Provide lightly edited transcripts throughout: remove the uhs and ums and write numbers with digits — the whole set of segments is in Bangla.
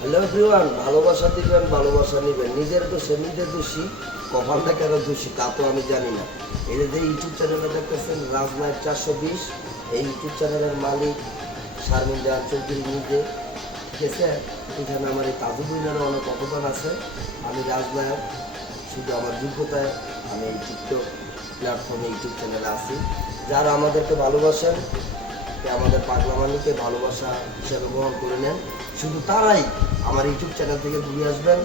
হ্যালো এভরিওয়ান, ভালোবাসা দিবেন, ভালোবাসা নেবেন। নিজের দোষে নিজে দোষী, কপালটা কেন দোষী তা তো আমি জানি না। এই যে ইউটিউব চ্যানেলে দেখতেছেন রাজনায়ক 420, এই ইউটিউব চ্যানেলের মালিক শারমিন জাহান চৌধুরী নিজে। ঠিক আছে, এখানে আমার এই তাজুবুইনেরও অনেক অবদান আছে। আমি রাজনায়ক, শুধু আমার যোগ্যতায় আমি এই টিকটক প্ল্যাটফর্মে ইউটিউব চ্যানেলে আছি। যারা আমাদেরকে ভালোবাসেন, আমাদের পাগলামানিকে ভালোবাসা হিসেবে গ্রহণ করে নেন, শুধু তারাই আমার ইউটিউব চ্যানেল থেকে ঘুরে আসবেন,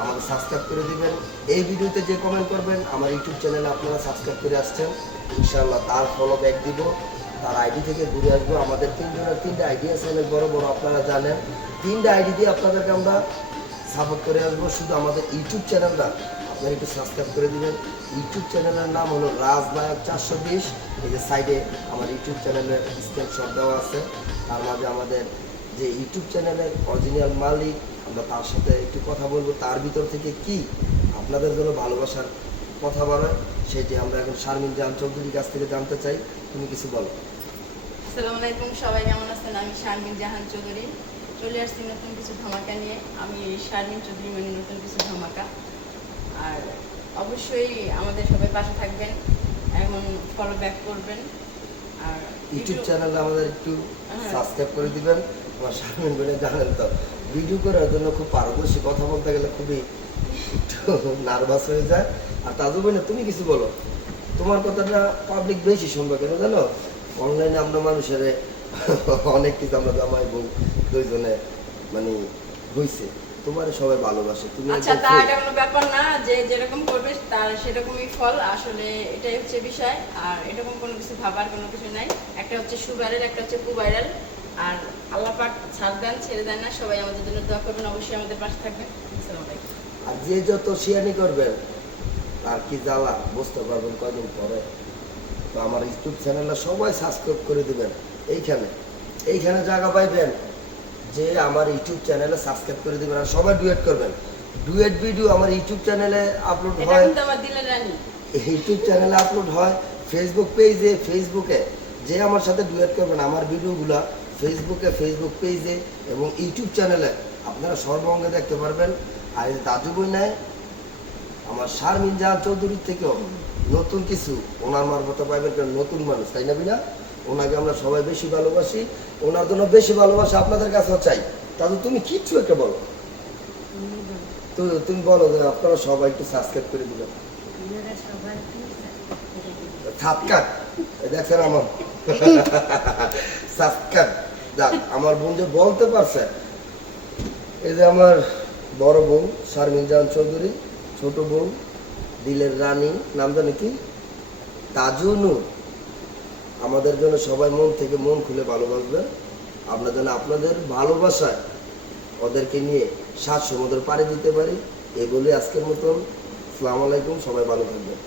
আমাকে সাবস্ক্রাইব করে দিবেন। এই ভিডিওতে যে কমেন্ট করবেন আমার ইউটিউব চ্যানেলে আপনারা সাবস্ক্রাইব করে আসছেন, ইনশাআল্লাহ তার ফলো ব্যাক দিব, তার আইডি থেকে ঘুরে আসবো। আমাদের তিনজনের 3টে আইডি আছে, অনেক বড় বড়, আপনারা জানেন। 3টে আইডি দিয়ে আপনাদেরকে আমরা সাপোর্ট করে আসবো। শুধু আমাদের ইউটিউব চ্যানেলটা আপনারা একটু সাবস্ক্রাইব করে দিবেন। ইউটিউব চ্যানেলের নাম হলো রাজনায়ক 420। এই যে সাইডে আমার ইউটিউব চ্যানেলের স্ক্রিনশট দেওয়া আছে। তার মাঝে আমাদের যে ইউটিউব চ্যানেলের অরিজিনাল মালিক, আমরা তার সাথে একটু কথা বলবো, তার ভিতর থেকে কি আপনাদের জন্য ভালোবাসার কথা বলে সেটি আমরা এখন শারমিন জাহান চৌধুরীর কাছ থেকে জানতে চাই। তুমি কিছু বলো। আসসালামু আলাইকুম, সবাই কেমন আছেন? আমি শারমিন জাহান চৌধুরী চলে আসছি নতুন কিছু ধামাকা নিয়ে। আমি শারমিন চৌধুরী মানে নতুন কিছু ধামাকা। আর অবশ্যই আমাদের সবাই পাশে থাকবেন এবং ফলো ব্যাক করবেন। আর ইউটিউব চ্যানেলে আমাদের একটু হ্যাঁ। সাবস্ক্রাইব করে দিবেন। আমার শারমিন বোনে জানেন তো ভিডিও করার জন্য খুব পারদর্শী, কথা বলতে গেলে খুবই একটু নার্ভাস হয়ে যায়। আর তাজু বোনে তুমি কিছু বলো, তোমার কথাটা পাবলিক বেশি শুনবে কেন জানো? অনলাইনে আমরা মানুষের অনেক কিছু আমরা জামাই বোন দুইজনে মানে হইছে, তোমার সবাই ভালোবাসে, তুমি আচ্ছা, একদম তা free। এটা কোনো ব্যাপার না যে যেরকম করবে তার সেরকমই ফল, আসলে এটাই হচ্ছে বিষয়। আর এরকম কোনো কিছু ভাবার কোনো কিছু নাই। একটা হচ্ছে সুভাইরাল, একটা হচ্ছে কুভাইরাল। আর আল্লাহ পাক ছাড় দেন, ছেড়ে দেন না। সবাই আমাদের জন্য দোয়া করবেন, অবশ্যই আমাদের পাশে থাকবেন। আসসালামু আলাইকুম। আর যে যত শিয়ানি করবেন তার কি জ্বালা বুঝতে পারবেন কয়দিন পরে। তো আমার ইউটিউব চ্যানেলটা সবাই সাবস্ক্রাইব করে দিবেন। এইখানে জায়গা পাইবেন যে আমার ইউটিউব চ্যানেলে সাবস্ক্রাইব করে দিবেন। আর সবাই ডুয়েট করবেন। ডুয়েট ভিডিও আমার ইউটিউব চ্যানেলে আপলোড এটা হয়, কিন্তু আমার দিলের রানী। ইউটিউব চ্যানেলে আপলোড হয়, ফেসবুক পেজে, ফেসবুকে যে আমার সাথে ডুয়েট করবেন আমার ভিডিওগুলো ফেসবুকে, ফেসবুক পেজে এবং ইউটিউব চ্যানেলে আপনারা সর্বঙ্গে দেখতে পারবেন। আর এই দাদু বই নেয় আমার শারমিন জাহান চৌধুরীর থেকেও নতুন কিছু ওনার মারফতে পাইবেন, কারণ নতুন মানুষ, তাই না বিনা? ওনাকে আমরা সবাই বেশি ভালোবাসি, ওনার জন্য বেশি ভালোবাসা আপনাদের কাছেও চাই। তাহলে তুমি কিচ্ছু একটা বলো, তো তুমি বলো যে আপনারা সবাই একটু সাবস্ক্রাইব করে দিবেন। সাবস্ক্রাইব দেখছেন আমার সাবস্ক্রাইব দেখ, আমার বোন যে বলতে পারছে। এই যে আমার বড় বোন শারমিন জাহান চৌধুরী, ছোট বোন দিলের রানী, নাম জানি কি, তাজুনু। আমাদের জন্য সবাই মন থেকে মন খুলে ভালোবাসবেন। আমরা যেন আপনাদের ভালোবাসায় ওদেরকে নিয়ে 7 সমুদ্র পাড়ি দিতে পারি। এই বলে আজকের মতন আসসালামু আলাইকুম, সবাই ভালো থাকবেন।